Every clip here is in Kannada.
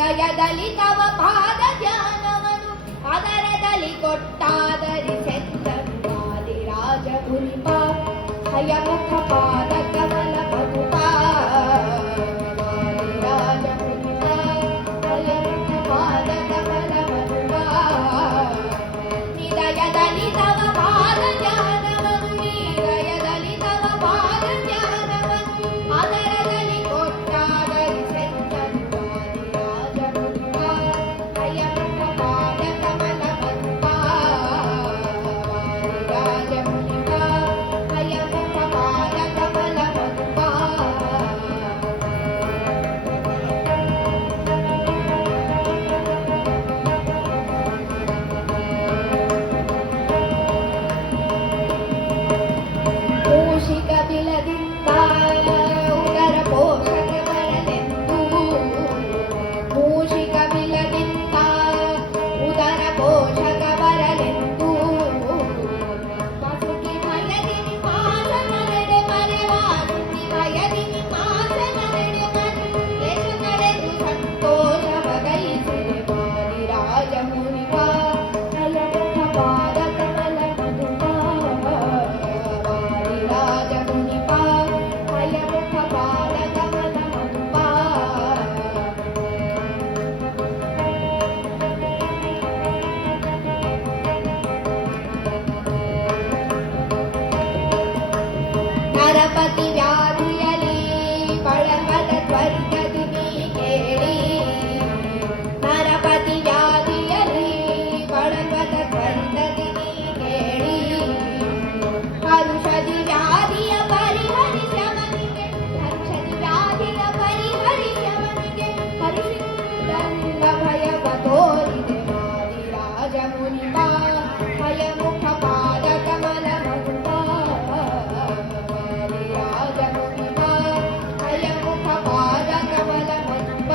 ಹೃದಯದಲ್ಲಿ ತವ ಪಾದ ಧ್ಯಾನವನು ಅದರದಲ್ಲಿ ಕೊಟ್ಟಾದರಿಸೆಂದನು ವಾದಿರಾಜ ಮುನಿಪ ಹಯಮುಖ ಪಾದ ಕಮಲ ಮಧುಪ ವಾದಿರಾಜ ಮುನಿಪ ಹಯಮುಖ ಪಾದ ಕಮಲ ಮಧುಪ ಹೃದಯದಲ್ಲಿ ತವ ಪಾದ ಧ್ಯಾನವನು ಹೃದಯದಲ್ಲಿ ತವ ಪಾದ ಧ್ಯಾನವನು ಅದರದಲ್ಲಿ ಕೊಟ್ಟಾದರಿಸೆಂದನು ವಾದಿರಾಜ ಮುನಿಪ ಹಯಮುಖ ಪಾದ ಕಮಲ ಮಧುಪ ವಾದಿರಾಜ ಮುನಿಪ ಹಯಮುಖ ಪಾದ ಕಮಲ ಮಧುಪ ಮೂಷಿಕ ಬಿಲದಿಂದ ಉದರ ಪೋಷಕ ಬರಲೆಂದು ಮೂಷಿಕ ಬಿಲದಿಂದ ಉದರ ಪೋಷಕ ಬರಲೆಂದು ವಾಸುಕಿ ಭಯದಿನಿ ಮಾಸನರೆಡೆ ಮರೆ ವಾಸುಕಿ ಭಯದಿನಿ ಮಾಸನರೆಡೆ ಮರೆ ಯಶ ನಡೆದು ಸಂತೋಷವ ಗೈಸಿದೆ ವಾದಿರಾಜ ಮುನಿಪ ಹಯಮುಖ ಪಾದ ಕಮಲ ಮಧುಪ ವಾದಿರಾಜ ಮುನಿಪ ಹಯಮುಖ ಪಾದ ಕಮಲ ಮಧುಪ ನರಪತಿ ವ್ಯಾಧಿಯಲಿ ಬಳಗದ ತ್ವರಿತದಿ ನೀ ಕೇಳಿ ನರಪತಿ ವ್ಯಾಧಿಯಲಿ ಬಳಗದ ತ್ವರಿತದಿ ನೀ ಕೇಳಿ ಹರುಷದಿ ವ್ಯಾಧಿಯ ಪರಿಹರಿಸವನಿಗೆ ಹರ್ಷದಿ ವ್ಯಾಧಿಯ ಪರಿಹರಿಸವನಿಗೆ ಹರಿಸಿದಂಗ ಭಯವ ತೋರಿದೆ ವಾದಿರಾಜ ಮುನಿಪ ಹಯಮುಖ ಪಾದ ಕಮಲ ಮಧುಪ ವಾದಿರಾಜ ಮುನಿಪ ಹಯಮುಖ ಪಾದ ಕಮಲ ಮಧುಪ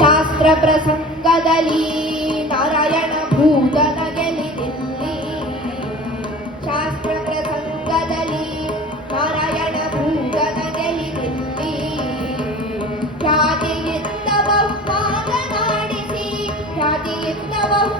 ಶಾಸ್ತ್ರ ಪ್ರಸಂಗದಲ್ಲಿ ನಾರಾಯಣ ಭೂತನ ಗೆಲಿದಿಲ್ಲಿ ಶಾಸ್ತ್ರ ಪ್ರಸಂಗದಲ್ಲಿ ನಾರಾಯಣ ಭೂತನ ಗೆಲಿದಿಲ್ಲಿ ಖ್ಯಾತಿಯಿಂದ ಬಹು ಮಾತನಾಡಿಸಿ ಖ್ಯಾತಿಯಿಂದ ಬಹು